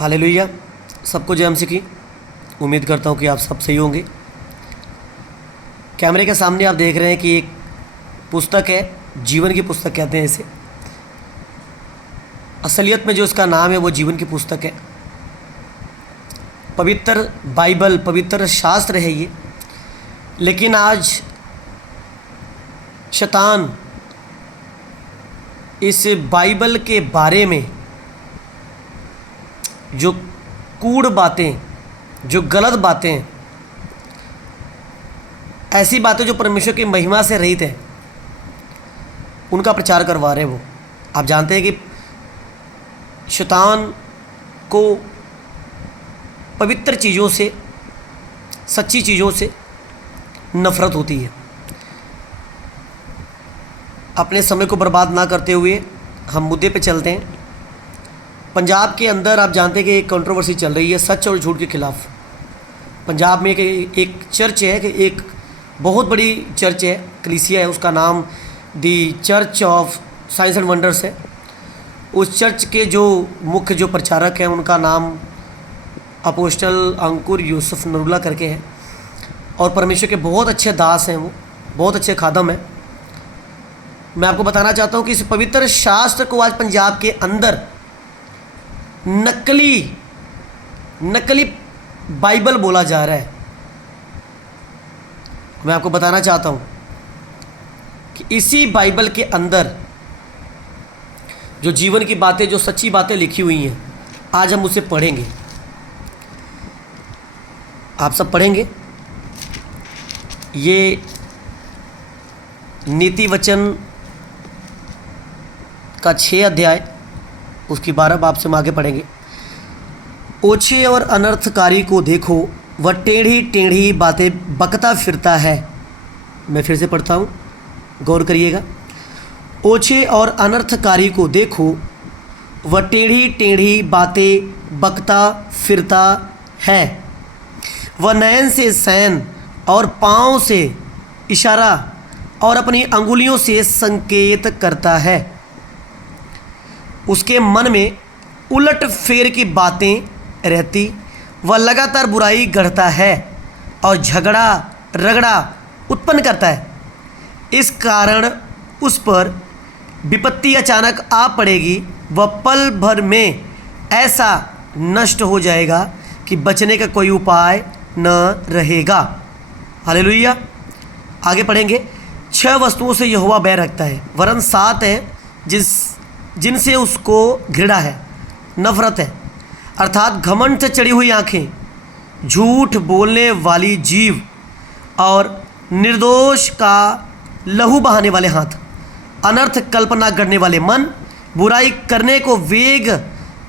Hallelujah. सबको जय मसीह की। उम्मीद करता हूँ कि आप सब सही होंगे। कैमरे के सामने आप देख रहे हैं कि एक पुस्तक है, जीवन की पुस्तक कहते हैं इसे। असलियत में जो इसका नाम है वो जीवन की पुस्तक है। पवित्र बाइबल, पवित्र शास्त्र है ये। लेकिन आज शैतान इस बाइबल के बारे में जो कूड़ बातें, जो गलत बातें, ऐसी बातें जो परमेश्वर की महिमा से रहित हैं, उनका प्रचार करवा रहे हैं वो। आप जानते हैं कि शैतान को पवित्र चीज़ों से, सच्ची चीज़ों से नफ़रत होती है। अपने समय को बर्बाद ना करते हुए हम मुद्दे पे चलते हैं। पंजाब के अंदर आप जानते हैं कि एक कंट्रोवर्सी चल रही है सच और झूठ के खिलाफ। पंजाब में एक चर्च है, कि एक बहुत बड़ी चर्च है, कलीसिया है, उसका नाम the church of science and wonders है। उस चर्च के जो मुख्य जो प्रचारक हैं उनका नाम अपोस्टल अंकुर यूसुफ नरूला करके है, और परमेश्वर के बहुत अच्छे दास हैं, वो बहुत अच्छे खादम हैं। मैं आपको बताना चाहता हूँ कि इस पवित्र शास्त्र को आज पंजाब के अंदर नकली बाइबल बोला जा रहा है। मैं आपको बताना चाहता हूँ कि इसी बाइबल के अंदर जो जीवन की बातें, जो सच्ची बातें लिखी हुई हैं, आज हम उसे पढ़ेंगे। आप सब पढ़ेंगे। ये नीति वचन का 6 अध्याय, उसकी 12 बाब से हम आगे पढ़ेंगे। ओछे और अनर्थकारी को देखो, वह टेढ़ी टेढ़ी बातें बकता फिरता है। मैं फिर से पढ़ता हूँ, गौर करिएगा। ओछे और अनर्थकारी को देखो, वह टेढ़ी टेढ़ी बातें बकता फिरता है। वह नयन से सैन और पाँव से इशारा और अपनी अंगुलियों से संकेत करता है। उसके मन में उलट फेर की बातें रहती। वह लगातार बुराई गढ़ता है और झगड़ा रगड़ा उत्पन्न करता है। इस कारण उस पर विपत्ति अचानक आ पड़ेगी। वह पल भर में ऐसा नष्ट हो जाएगा कि बचने का कोई उपाय न रहेगा। हालेलुया। आगे पढ़ेंगे। 6 वस्तुओं से यहोवा बैर रखता है, वरन 7 है जिनसे उसको घृणा है, नफरत है, अर्थात घमंड से चढ़ी हुई आँखें, झूठ बोलने वाली जीभ और निर्दोष का लहू बहाने वाले हाथ, अनर्थ कल्पना करने वाले मन, बुराई करने को वेग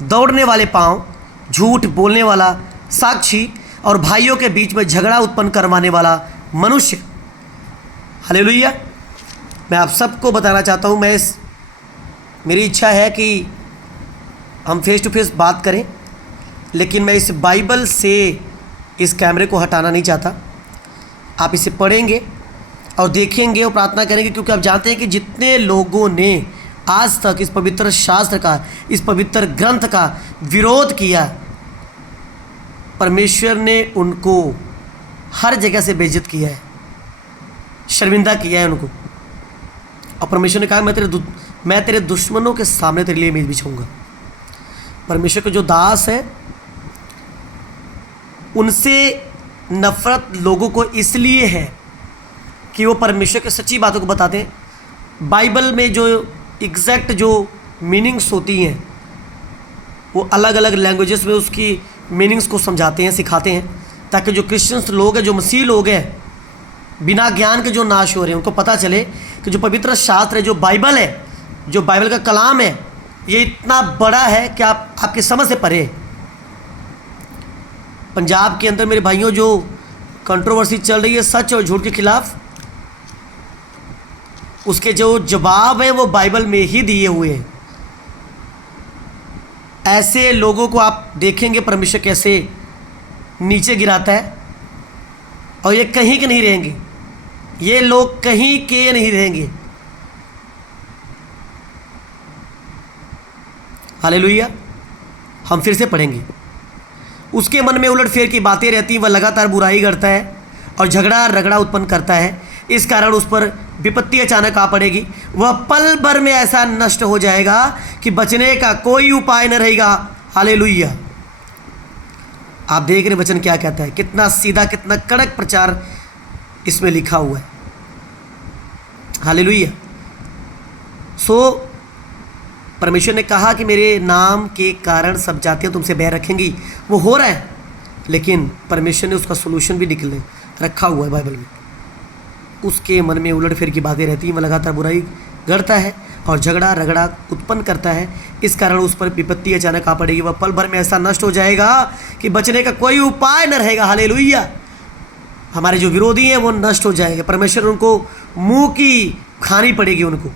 दौड़ने वाले पाँव, झूठ बोलने वाला साक्षी और भाइयों के बीच में झगड़ा उत्पन्न करवाने वाला मनुष्य। हालेलुया। मैं आप सबको बताना चाहता हूँ, मेरी इच्छा है कि हम फेस टू फेस बात करें, लेकिन मैं इस बाइबल से इस कैमरे को हटाना नहीं चाहता। आप इसे पढ़ेंगे और देखेंगे और प्रार्थना करेंगे, क्योंकि आप जानते हैं कि जितने लोगों ने आज तक इस पवित्र शास्त्र का, इस पवित्र ग्रंथ का विरोध किया, परमेश्वर ने उनको हर जगह से बेइज्जत किया है, शर्मिंदा किया है उनको। और परमेश्वर ने कहा मैं तेरे दुश्मनों के सामने तेरे लिए मेज बिछाऊंगा। परमेश्वर के जो दास हैं उनसे नफरत लोगों को इसलिए है कि वो परमेश्वर की सच्ची बातों को बताते हैं। बाइबल में जो एग्जैक्ट जो मीनिंग्स होती हैं वो अलग अलग लैंग्वेजेस में उसकी मीनिंग्स को समझाते हैं, सिखाते हैं, ताकि जो क्रिश्चियंस लोग हैं, जो मसीह लोग हैं, बिना ज्ञान के जो नाश हो रहे हैं, उनको पता चले कि जो पवित्र शास्त्र है, जो बाइबल है, जो बाइबल का कलाम है, ये इतना बड़ा है कि आपकी समझ से परे। पंजाब के अंदर मेरे भाइयों जो कंट्रोवर्सी चल रही है सच और झूठ के खिलाफ, उसके जो जवाब हैं वो बाइबल में ही दिए हुए हैं। ऐसे लोगों को आप देखेंगे परमेश्वर कैसे नीचे गिराता है, और ये कहीं के नहीं रहेंगे, ये लोग कहीं के नहीं रहेंगे। हालेलुया। हम फिर से पढ़ेंगे। उसके मन में उलटफेर की बातें रहती हैं, वह लगातार बुराई करता है और झगड़ा रगड़ा उत्पन्न करता है। इस कारण उस पर विपत्ति अचानक आ पड़ेगी। वह पल भर में ऐसा नष्ट हो जाएगा कि बचने का कोई उपाय न रहेगा। हालेलुया। आप देख रहे वचन क्या कहता है, कितना सीधा, कितना कड़क प्रचार इसमें लिखा हुआ है। हालेलुया। सो परमेश्वर ने कहा कि मेरे नाम के कारण सब जातियाँ तुमसे बैर रखेंगी। वो हो रहा है, लेकिन परमेश्वर ने उसका सोल्यूशन भी निकले रखा हुआ है बाइबल में। उसके मन में उलटफेर की बातें रहती हैं, वह लगातार बुराई गढ़ता है और झगड़ा रगड़ा उत्पन्न करता है। इस कारण उस पर विपत्ति अचानक आ पड़ेगी। वह पल भर में ऐसा नष्ट हो जाएगा कि बचने का कोई उपाय न रहेगा। हालेलुया। हमारे जो विरोधी हैं वो नष्ट हो जाएंगे। परमेश्वर उनको मुंह की खानी पड़ेगी उनको।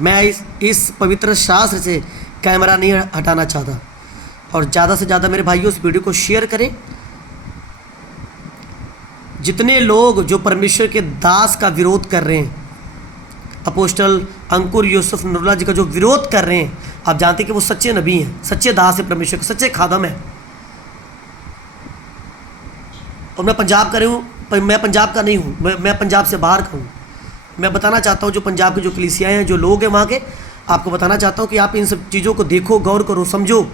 मैं इस पवित्र शास्त्र से कैमरा नहीं हटाना चाहता। और ज़्यादा से ज़्यादा मेरे भाइयों इस वीडियो को शेयर करें। जितने लोग जो परमेश्वर के दास का विरोध कर रहे हैं, अपोस्टल अंकुर यूसुफ नूरुल्लाह जी का जो विरोध कर रहे हैं, आप जानते हैं कि वो सच्चे नबी हैं, सच्चे दास हैं परमेश्वर के, सच्चे खादम हैं। और मैं पंजाब का हूँ, मैं पंजाब का नहीं हूँ, मैं पंजाब से बाहर का हूँ। मैं बताना चाहता हूँ जो पंजाब की जो कलीसियाँ हैं, जो लोग हैं वहाँ के, आपको बताना चाहता हूँ कि आप इन सब चीज़ों को देखो, गौर करो, समझो।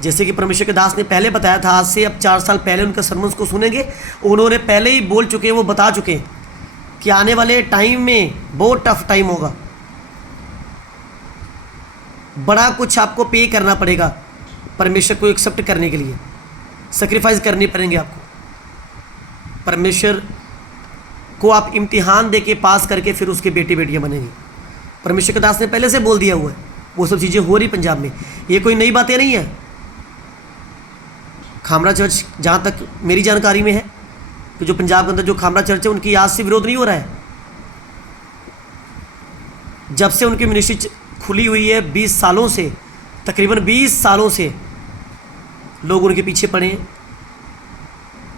जैसे कि परमेश्वर के दास ने पहले बताया था, आज से अब 4 साल पहले उनके सरमन्स को सुनेंगे, उन्होंने पहले ही बोल चुके हैं, वो बता चुके हैं कि आने वाले टाइम में बहुत टफ टाइम होगा। बड़ा कुछ आपको पे करना पड़ेगा परमेश्वर को एक्सेप्ट करने के लिए, सेक्रीफाइस करने पड़ेंगे आपको। परमेश्वर को आप इम्तिहान दे के पास करके फिर उसके बेटे बेटियां बनेंगे। परमेश्वर के दास ने पहले से बोल दिया हुआ है। वो सब चीज़ें हो रही पंजाब में, ये कोई नई बातें नहीं है। खामरा चर्च, जहाँ तक मेरी जानकारी में है, कि जो पंजाब के अंदर जो खामरा चर्च है, उनकी आज से विरोध नहीं हो रहा है। जब से उनकी मिनिस्ट्री खुली हुई है, 20 सालों से, तकरीबन 20 सालों से लोग उनके पीछे पड़े हैं।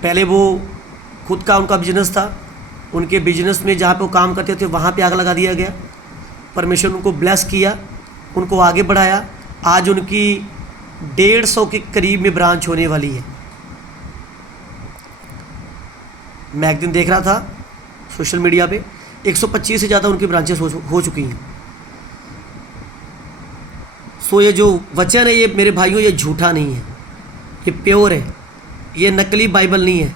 पहले वो खुद का उनका बिजनेस था, उनके बिजनेस में जहाँ पे वो काम करते थे वहाँ पे आग लगा दिया गया। परमेश्वर उनको ब्लेस किया, उनको आगे बढ़ाया। आज उनकी 150 के करीब में ब्रांच होने वाली है। मैं एक दिन देख रहा था सोशल मीडिया पे, 125 से ज़्यादा उनकी ब्रांचेस हो चुकी हैं। सो ये जो वचन है, ये मेरे भाइयों, ये झूठा नहीं है, ये प्योर है, ये नकली बाइबल नहीं है।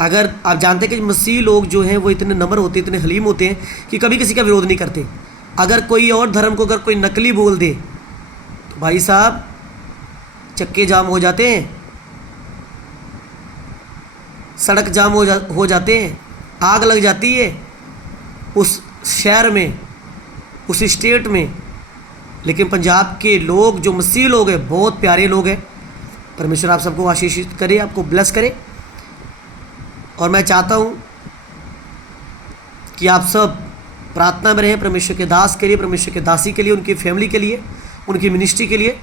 अगर आप जानते हैं कि मसीह लोग जो हैं वो इतने नम्र होते हैं, इतने हलीम होते हैं कि कभी किसी का विरोध नहीं करते। अगर कोई और धर्म को अगर कोई नकली बोल दे तो भाई साहब चक्के जाम हो जाते हैं, सड़क जाम हो जाते हैं, आग लग जाती है उस शहर में, उस स्टेट में। लेकिन पंजाब के लोग जो मसीह लोग हैं, बहुत प्यारे लोग हैं। परमेश्वर आप सबको आशीषित करे, आपको ब्लेस करे। और मैं चाहता हूँ कि आप सब प्रार्थना में रहें परमेश्वर के दास के लिए, परमेश्वर के दासी के लिए, उनकी फैमिली के लिए, उनकी मिनिस्ट्री के लिए।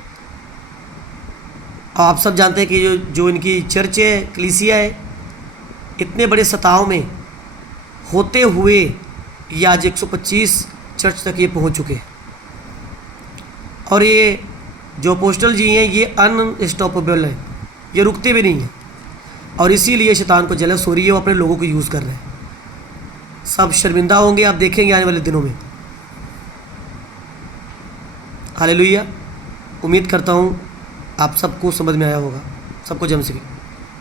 आप सब जानते हैं कि जो इनकी चर्च है, कलीसिया है, इतने बड़े सताव में होते हुए ये आज 125 चर्च तक ये पहुँच चुके हैं। और ये जो अपोस्टल जी हैं, ये अनस्टॉपेबल है, ये रुकते भी नहीं हैं। और इसीलिए शैतान को जलस हो रही है, वो अपने लोगों को यूज़ कर रहे हैं। सब शर्मिंदा होंगे, आप देखेंगे आने वाले दिनों में। हालेलुया। उम्मीद करता हूँ आप सबको समझ में आया होगा। सबको जय मसीह।